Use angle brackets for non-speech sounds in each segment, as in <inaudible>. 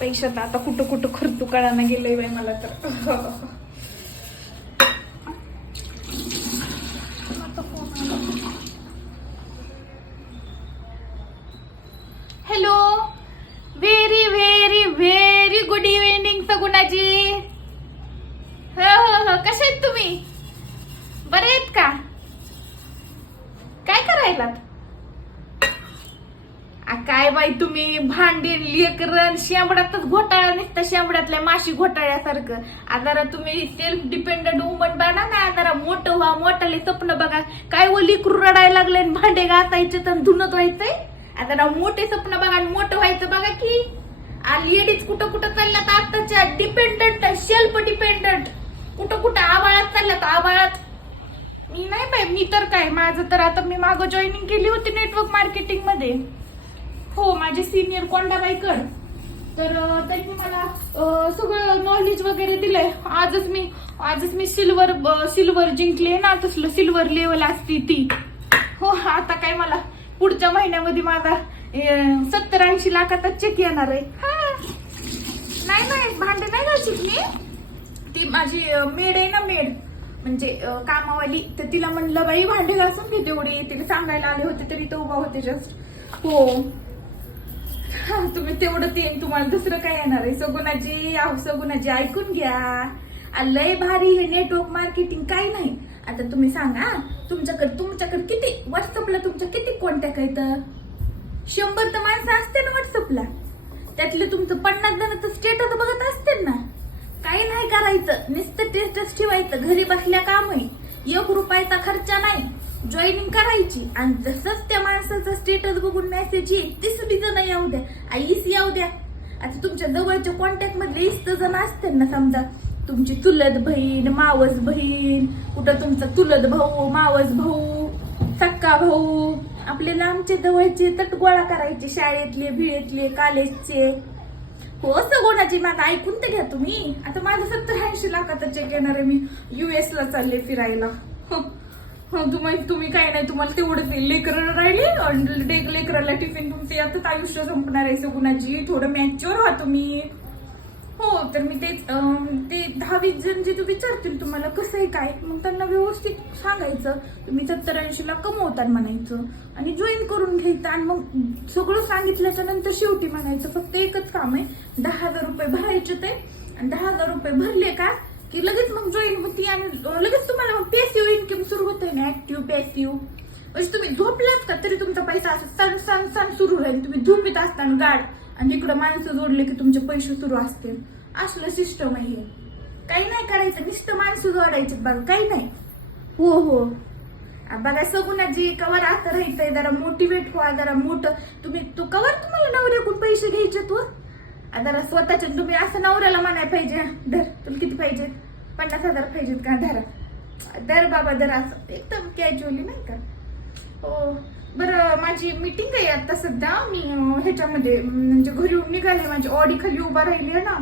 पैशात आता कुठं कुठं खर्चू कळायला गेलंय बाई मला तर <laughs> आता phone आला. Hello very very very good evening सगुणाजी हो हो हो कसे आहेत तुम्ही बरे आहेत का काय करायलात आ, काय बाई तुम्ही भांडी लेकरण शेंबड्यातच घोटाळा निघता शेंबड्यातल्या माशी घोटाळ्यासारखं. आता जरा तुम्ही सेल्फ डिपेंडंट वुमन बना ना जरा मोठं व्हा मोठाले स्वप्न बघा. काय ओ लेकरू रडायला लागले आणि भांडे घासायचे तर धुनत व्हायचंय आता जरा मोठे स्वप्न बघा आणि मोठं व्हायचं बघा की. लेडीज कुठं कुठं चालल्यात आताच्या डिपेंडंट सेल्फ डिपेंडंट कुठं कुठं आबाळात चालल्यात आबाळात. मी नाही बाई मी तर काय माझं तर आता मी मागं जॉईनिंग केली होती नेटवर्क मार्केटिंगमध्ये. हो माझे सिनियर कोंडाबाईकर. तर त्यांनी मला सगळं नॉलेज वगैरे दिलंय. आजच मी आजच मी सिल्वर सिल्वर जिंकले ना तसलं सिल्वर लेवल असती ती. हो आता काय मला पुढच्या महिन्यामध्ये माझा सत्तर ऐंशी लाखाचा चेक येणार आहे. हा. नाही नाही भांडे नाही घालशील मी ती माझी मेड आहे ना मेड म्हणजे कामावाली. तर तिला म्हणलं बाई भांडे घासून घे तेवढी. तिला सांगायला आले होते तरी तो उभा होते जस्ट हो. तुम्ही तेवढं ते तुम्हाला दुसरं काय येणार आहे? सगुणाजी अहो सगुणाजी ऐकून घ्या. लय भारी हे नेटवर्क मार्केटिंग काय नाही. आता तुम्ही सांगा तुमच्याकडे तुमच्याकडे किती व्हॉट्सअपला तुमच्या किती कॉन्टॅक्ट आहेत? शंभर तर माणसं असते ना व्हॉट्सअपला त्यातले तुमचं पन्नास जणांचं स्टेटस बघत असतील ना. काही नाही करायचं. नुसतं टेस्टच ठेवायचं. घरी बसल्या काम आहे एक रुपयाचा खर्च नाही. जॉईनिंग करायची. आणि जसंच त्या माणसाचा स्टेटस बघून मेसेज येईल तीस बी जण येऊ द्या. आईस येऊ द्या. आता तुमच्या जवळच्या कॉन्टॅक्ट मधले इस्त जण असतील ना समजा. तुमची चुलत बहीण मावस बहीण कुठं तुमचा चुलत भाऊ मावस भाऊ सक्का भाऊ. आपले लांबचे जवळचे तट गोळा करायचे शाळेतले भिळेतले कॉलेजचे हो सगोनाची माझं ऐकून तर घ्या तुम्ही. आता माझं सत्तर ऐंशी लाखाचा चेक येणार आहे मी. युएसला चालले फिरायला. हो. तुम्ही तुम्ही काय नाही तुम्हाला तेवढंच लेकरं राहिले आणि लेकराला टिफिन तुमचे यातच आयुष्य संपणार आहे सगुणाची थोडं मॅच्युअर व्हा तुम्ही. हो तर मी तेच ते दहा वीस जण जे तू विचारतील तुम्हाला कसं आहे काय मग त्यांना व्यवस्थित सांगायचं. तुम्ही सत्तर ऐंशीला कमवतात म्हणायचं आणि जॉईन करून घ्यायचं आणि मग सगळं सांगितल्याच्या नंतर शेवटी म्हणायचं फक्त एकच काम आहे. दहा हजार रुपये भरायचे ते आणि दहा हजार रुपये भरले का की लगेच मग जॉईन होती आणि लगेच तुम्हाला मग पॅसिव्ह इन्कम सुरू होते ना ऍक्टिव्ह पॅसिव्ह म्हणजे तुम्ही झोपलात का तरी तुमचा पैसा असं सण सण सण सुरू राहील. तुम्ही झोपीत असताना गाड. आणि इकडं माणसं जोडले की तुमचे पैसे सुरू असतील. असलं सिस्टम आहे हे. काही नाही करायचं. नुसतं माणसं जोडायचे. बघा काही नाही. हो हो. बघा सगुणाजी कवर आता राहायचंय जरा मोटिवेट व्हा जरा मोठं. तुम्ही तू कवर तुम्हाला नवऱ्याकडून पैसे घ्यायचे तू आता जरा स्वतःचे तुम्ही असं नवऱ्याला म्हणाय पाहिजे धर तुला किती पाहिजे? पन्नास हजार पाहिजेत का? धरा. दर बाबा दर असं. एकदम कॅज्युअली नाही का? हो. बरं माझी मीटिंग आहे आता सध्या. मी ह्याच्यामध्ये म्हणजे घरी येऊन निघाले. माझी ऑडी खाली उभा राहिली आहे ना.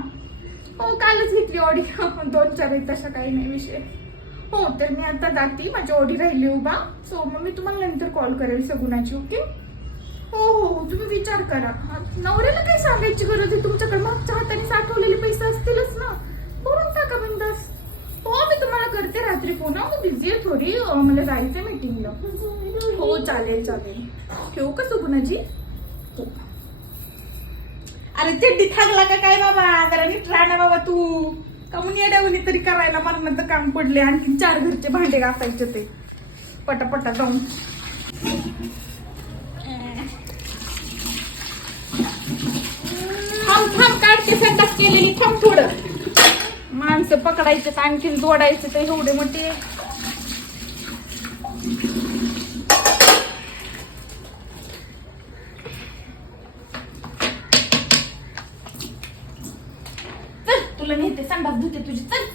हो कालच घेतली ऑडी <laughs> दोन चार आहेत तशा काही नाही विषय. हो तर मी आता जाते. माझी ऑडी राहिली उभा. सो मग मी तुम्हाला नंतर कॉल करेल सगुणाची ओके हो, हो हो तुम्ही विचार करा. नवऱ्याला काही सांगायची गरज आहे? तुमच्याकडे मागच्या हाताने साठवलेले पैसे असतीलच ना. भरून टाका बिंदास हो मी तुम्हाला करते रात्री फोन. मी बिझी आहे थोडी. मला जायचं मीटिंगला हो चालेल चालेल. ठेवू का सुगुणाजी? हो. अरे ते डिथागला का काय बाबा? जरा नीट राहणार बाबा तू. कमून येड्यावली तरी करायला मरणाचं काम पडले आणखी चार घरचे भांडे घासायचे ते पटापटा जाऊन थांब थांब काढते संडास केलेली थांब थोडं. माणसं पकडायचे आणखीन जोडायचं तर एवढे मोठे. चल तुला नेते संडास धुते तुझी चल.